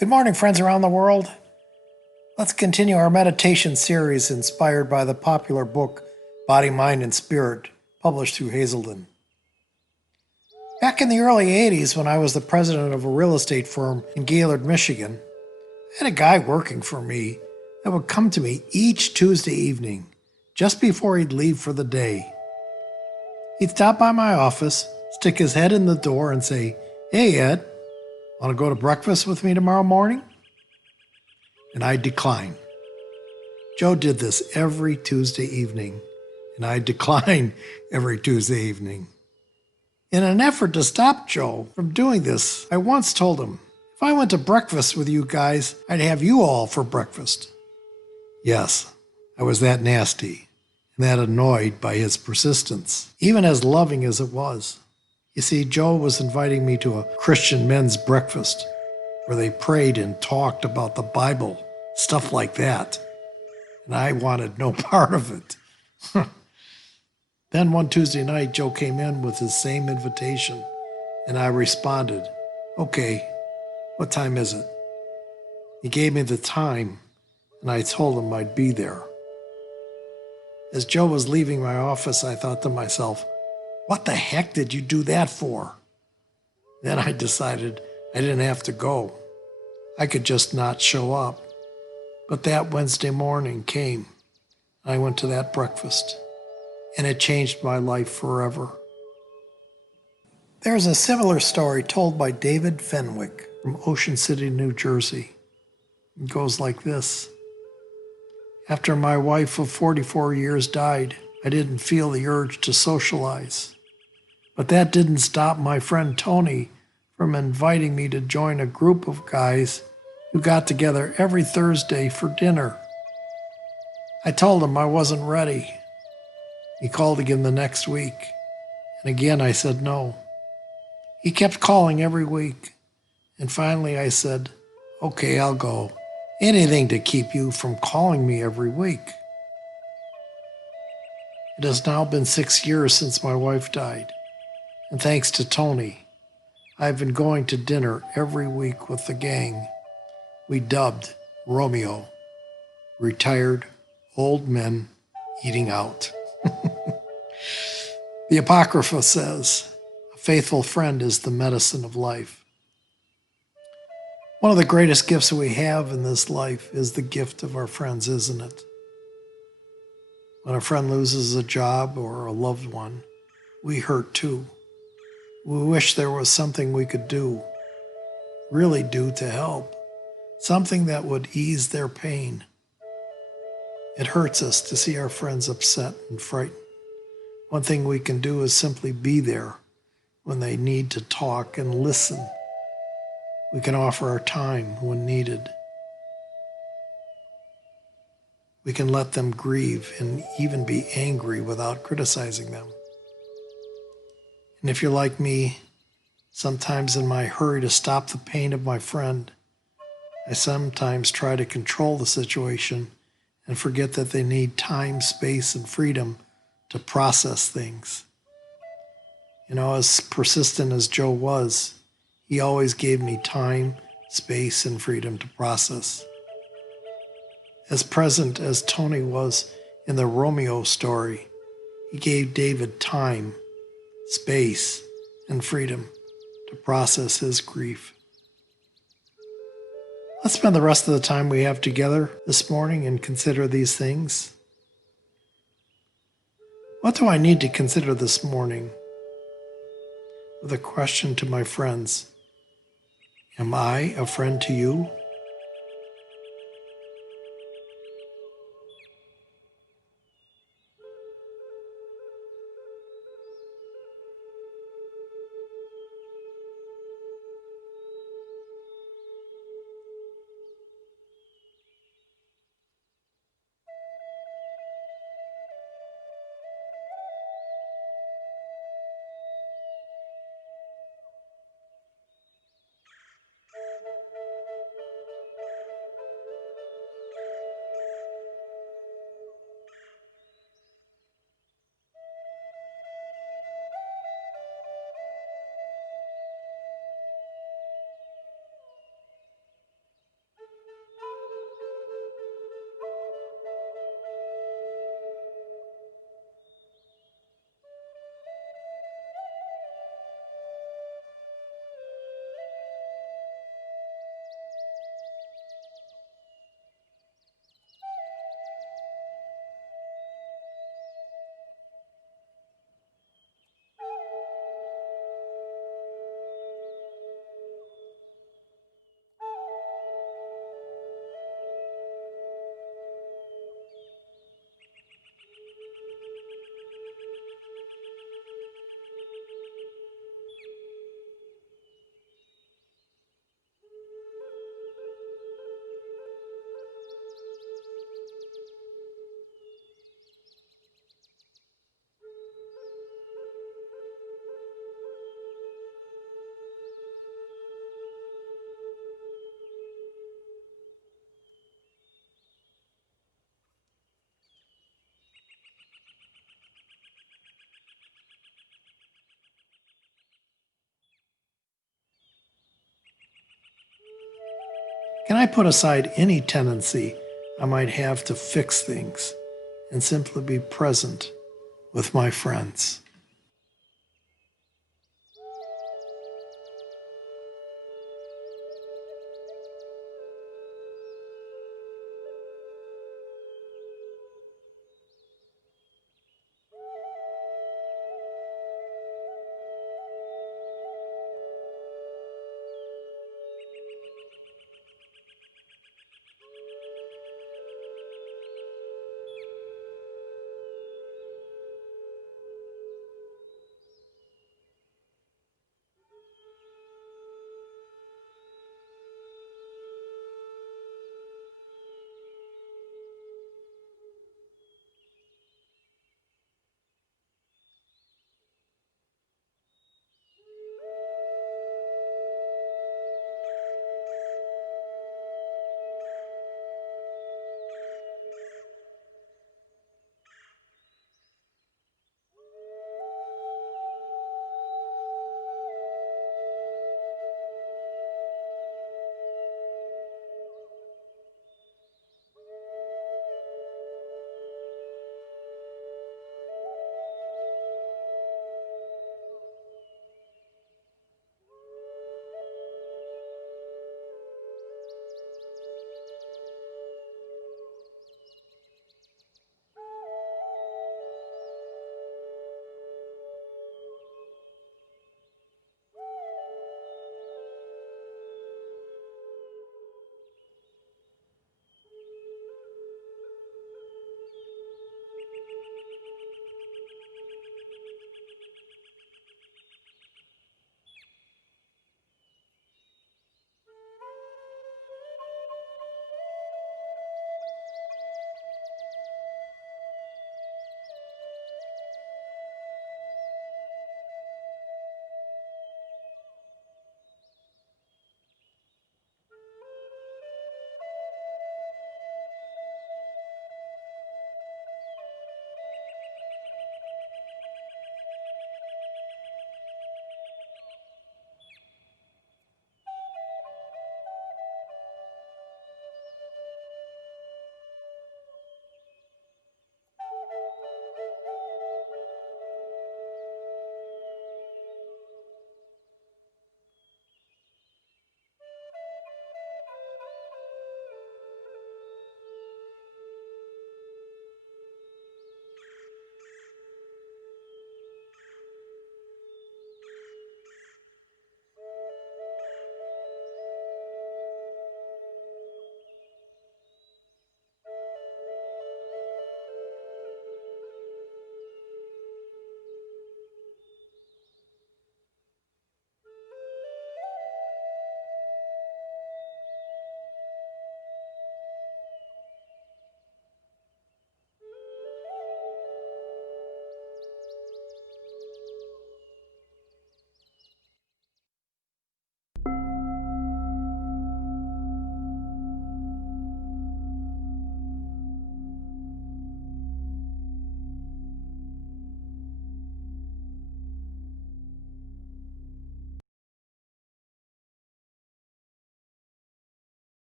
Good morning, friends around the world. Let's continue our meditation series inspired by the popular book Body, Mind, and Spirit, published through Hazelden. Back in the early 80s, when I was the president of a real estate firm in Gaylord, Michigan, I had a guy working for me that would come to me each Tuesday evening, just before he'd leave for the day. He'd stop by my office, stick his head in the door, and say, "Hey, Ed, want to go to breakfast with me tomorrow morning?" And I'd decline. Joe did this every Tuesday evening, and I'd decline every Tuesday evening. In an effort to stop Joe from doing this, I once told him, if I went to breakfast with you guys, I'd have you all for breakfast. Yes, I was that nasty and that annoyed by his persistence, even as loving as it was. You see, Joe was inviting me to a Christian men's breakfast where they prayed and talked about the Bible, stuff like that. And I wanted no part of it. Then one Tuesday night, Joe came in with his same invitation, and I responded, "Okay, what time is it?" He gave me the time, and I told him I'd be there. As Joe was leaving my office, I thought to myself, what the heck did you do that for? Then I decided I didn't have to go. I could just not show up. But that Wednesday morning came. I went to that breakfast, and it changed my life forever. There's a similar story told by David Fenwick from Ocean City, New Jersey. It goes like this. After my wife of 44 years died, I didn't feel the urge to socialize. But that didn't stop my friend Tony from inviting me to join a group of guys who got together every Thursday for dinner. I told him I wasn't ready. He called again the next week, and again I said no. He kept calling every week, and finally I said, "Okay, I'll go. Anything to keep you from calling me every week." It has now been 6 years since my wife died, and thanks to Tony, I've been going to dinner every week with the gang we dubbed Romeo, retired old men eating out. The Apocrypha says, "A faithful friend is the medicine of life." One of the greatest gifts we have in this life is the gift of our friends, isn't it? When a friend loses a job or a loved one, we hurt too. We wish there was something we could do, really do to help, something that would ease their pain. It hurts us to see our friends upset and frightened. One thing we can do is simply be there when they need to talk and listen. We can offer our time when needed. We can let them grieve and even be angry without criticizing them. And if you're like me, sometimes in my hurry to stop the pain of my friend, I sometimes try to control the situation and forget that they need time, space, and freedom to process things. As persistent as Joe was, he always gave me time, space, and freedom to process. As present as Tony was in the Romeo story, he gave David time, space, and freedom to process his grief. Let's spend the rest of the time we have together this morning and consider these things. What do I need to consider this morning? With a question to my friends. Am I a friend to you? I put aside any tendency I might have to fix things and simply be present with my friends.